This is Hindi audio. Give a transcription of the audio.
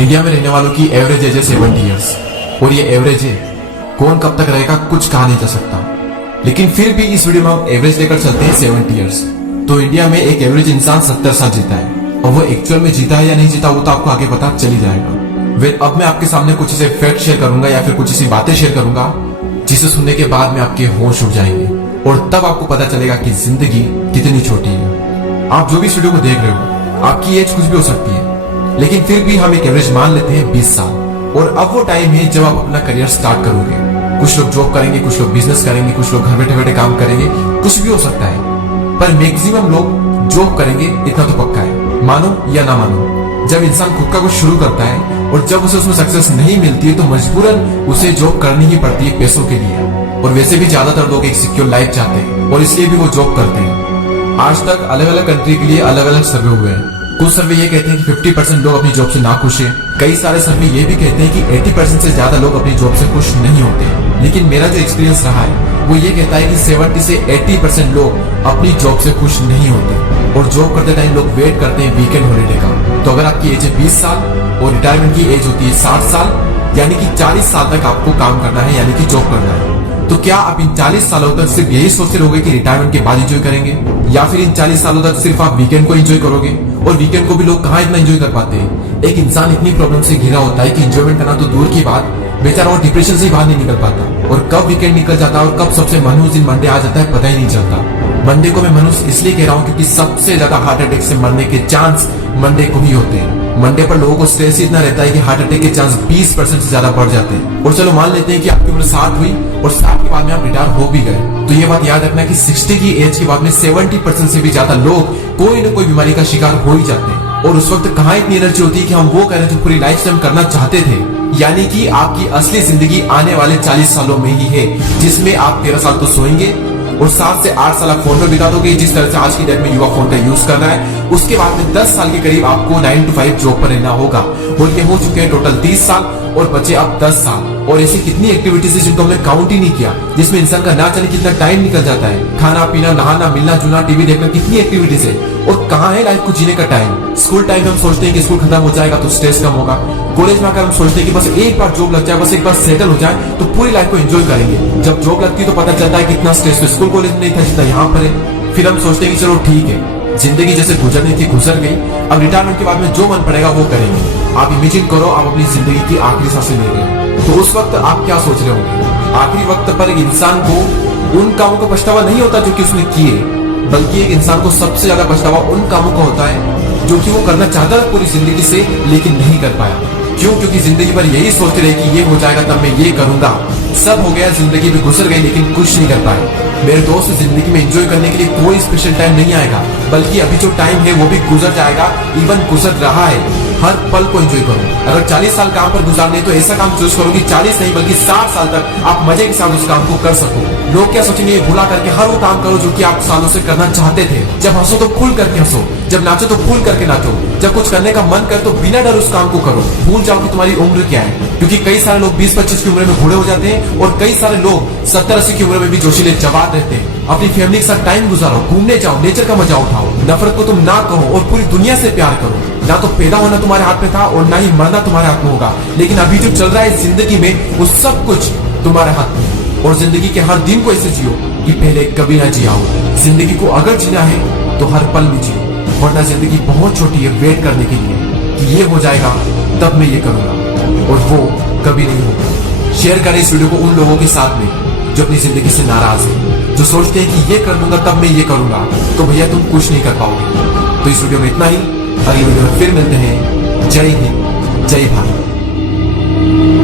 इंडिया में रहने वालों की एवरेज एज है 70 ईयर्स और ये एवरेज है, कौन कब तक रहेगा कुछ कहा नहीं जा सकता। लेकिन फिर भी इस वीडियो में हम एवरेज लेकर चलते हैं 70 ईयर्स। तो इंडिया में एक एवरेज इंसान 70 साल जीता है और वो एक्चुअल में जीता है या नहीं जीता वो तो आपको आगे पता चल ही जाएगा। अब मैं आपके सामने कुछ ऐसे फैक्ट शेयर करूंगा या फिर कुछ ऐसी बातें शेयर करूंगा जिसे सुनने के बाद में आपके होश उड़ जाएंगे और तब आपको पता चलेगा कि जिंदगी कितनी छोटी है। आप जो भी इस वीडियो को देख रहे हो, आपकी एज कुछ भी हो सकती है, लेकिन फिर भी हम एक एवरेज मान लेते हैं 20 साल। और अब वो टाइम है जब आप अपना करियर स्टार्ट करोगे। कुछ लोग जॉब करेंगे, कुछ लोग बिजनेस करेंगे, कुछ लोग घर बैठे बैठे काम करेंगे, कुछ भी हो सकता है, पर मैक्सिमम लोग जॉब करेंगे, इतना तो पक्का है, मानो या ना मानो। जब इंसान खुद का कुछ शुरू करता है और जब उसे उसमें सक्सेस नहीं मिलती है तो मजबूरन उसे जॉब करनी ही पड़ती है पैसों के लिए। और वैसे भी ज्यादातर लोग एक सिक्योर लाइफ चाहते हैं और इसलिए भी वो जॉब करते हैं। आज तक अलग अलग कंट्री के लिए अलग अलग सर्वे हुए हैं। कुछ सर्वे ये कहते हैं कि 50% लोग अपनी जॉब से नाखुश हैं। कई सारे सर्वे ये भी कहते हैं कि 80% से ज्यादा लोग अपनी जॉब से खुश नहीं होते। लेकिन मेरा जो एक्सपीरियंस रहा है वो ये कहता है कि 70 से 80% लोग अपनी जॉब से खुश नहीं होते और जॉब करते टाइम लोग वेट करते हैं वीकेंड हॉलीडे का। तो अगर आपकी एज है 20 साल और रिटायरमेंट की एज होती है 60 साल, यानी कि 40 साल तक आपको काम करना है, यानी कि जॉब करना है, तो क्या आप इन 40 सालों तक सिर्फ यही सोचते रहोगे कि रिटायरमेंट के बाद एंजॉय करेंगे, या फिर इन 40 सालों तक सिर्फ आप वीकेंड को एंजॉय करोगे? और वीकेंड को भी लोग कहाँ इतना एंजॉय कर पाते हैं। एक इंसान इतनी प्रॉब्लम से घिरा होता है कि एंजॉयमेंट करना तो दूर की बात, बेचारा और डिप्रेशन से ही बाहर नहीं निकल पाता। और कब वीकेंड निकल जाता है और कब सबसे मनहूस दिन मंडे आ जाता है पता ही नहीं चलता। मंडे को मैं मनहूस इसलिए कह रहा हूँ क्योंकि सबसे ज्यादा हार्ट अटैक से मरने के चांस मंडे को ही होते हैं। मंडे पर लोगों को स्ट्रेस ही इतना रहता है कि हार्ट अटैक के चांस 20% से ज्यादा बढ़ जाते हैं। और चलो मान लेते हैं कि आपकी उम्र 60 हुई और 60 के बाद में आप रिटायर हो भी गए, तो ये बात याद रखना कि 60 की एज के बाद में 70% से भी ज्यादा लोग कोई न कोई बीमारी का शिकार हो ही जाते हैं। और उस वक्त कहाँ इतनी एनर्जी होती है कि हम वो करें जो पूरी लाइफ टाइम करना चाहते थे। यानी कि आपकी असली जिंदगी आने वाले 40 सालों में ही है, जिसमें आप 13 साल तो सोएंगे और 7 से 8 साल आप फोन में बिता दोगे, जिस तरह से आज की डेट में युवा फोन का यूज कर रहा है। उसके बाद में 10 साल के करीब आपको 9 to 5 जॉब पर रहना होगा और ये हो चुके हैं टोटल 30 साल और बचे अब 10 साल। और ऐसी कितनी एक्टिविटीज है जिनको हमने काउंट ही नहीं किया, जिसमें इंसान का ना जाने कितना टाइम निकल जाता है। खाना पीना, नहाना, मिलना जुलना, टीवी देखना, कितनी एक्टिविटीज है। और कहाँ है लाइफ को जीने का टाइम? स्कूल टाइम में हम सोचते हैं कि स्कूल खत्म हो जाएगा तो स्ट्रेस कम होगा। कॉलेज में आकर हम सोचते हैं कि बस एक बार जॉब लग जाए, बस एक बार सेटल हो जाए तो पूरी लाइफ को एंजॉय करेंगे। जब जॉब लगती है तो पता चलता है कितना स्ट्रेस तो स्कूल कॉलेज में नहीं था जितना यहाँ पर है। फिर हम सोचते हैं कि चलो ठीक है, जिंदगी जैसे गुजरनी थी गुजर गई, अब रिटायरमेंट के बाद में जो मन पड़ेगा वो करेंगे। आप इमेजिन करो आप अपनी जिंदगी की आखिरी सांसें ले रहे हैं, तो उस वक्त आप क्या सोच रहे होंगे? आखिरी वक्त पर एक इंसान को उन कामों का पछतावा नहीं होता जो कि उसने किए, बल्कि एक इंसान को सबसे ज्यादा पछतावा उन कामों का होता है जो कि वो करना चाहता था पूरी जिंदगी से लेकिन नहीं कर पाया। क्यों? क्योंकि जिंदगी भर यही सोचते रहे कि ये हो जाएगा तब मैं ये करूंगा, सब हो गया, जिंदगी भी गुजर गई लेकिन कुछ नहीं कर पाए। मेरे दोस्त, जिंदगी में एंजॉय करने के लिए कोई स्पेशल टाइम नहीं आएगा, बल्कि अभी जो टाइम है वो भी गुजर जाएगा, इवन गुजर रहा है। हर पल को एंजॉय करो। अगर 40 साल काम पर गुजारने तो ऐसा काम चूज करो कि 40 नहीं बल्कि 60 साल तक आप मजे के साथ उस काम को कर सको। लोग क्या सोचेंगे ये भुला करके हर वो काम करो जो कि आप सालों से करना चाहते थे। जब हंसो तो खुल करके हंसो, जब नाचो तो खुल करके नाचो, जब कुछ करने का मन करे तो बिना डर उस काम को करो। भूल जाओ कि तुम्हारी उम्र क्या है, क्योंकि कई सारे लोग 20-25 की उम्र में बूढ़े हो जाते हैं और कई सारे लोग 70-80 की उम्र में भी जोशीले जवान रहते हैं। अपनी फैमिली के साथ टाइम गुजारो, घूमने जाओ, नेचर का मजा उठाओ। नफरत को तुम ना कहो और पूरी दुनिया से प्यार करो। ना तो पैदा होना तुम्हारे हाथ में था और ना ही मरना तुम्हारे हाथ में होगा, लेकिन अभी जो चल रहा है जिंदगी में वो सब कुछ तुम्हारे हाथ में। और जिंदगी के हर दिन को ऐसे जियो कि पहले कभी ना जिया हो। जिंदगी को अगर जीना है तो हर पल में जियो, वरना जिंदगी बहुत छोटी है वेट करने के लिए कि ये हो जाएगा तब मैं ये करूंगा, और वो कभी नहीं होगा। शेयर करें इस वीडियो को उन लोगों के साथ में जो अपनी जिंदगी से नाराज है, जो सोचते हैं कि ये कर लूंगा तब मैं ये करूंगा, तो भैया तुम कुछ नहीं कर पाओगे। तो इस वीडियो में इतना ही, अगली वीडियो में फिर मिलते हैं। जय हिंद, जय भारत।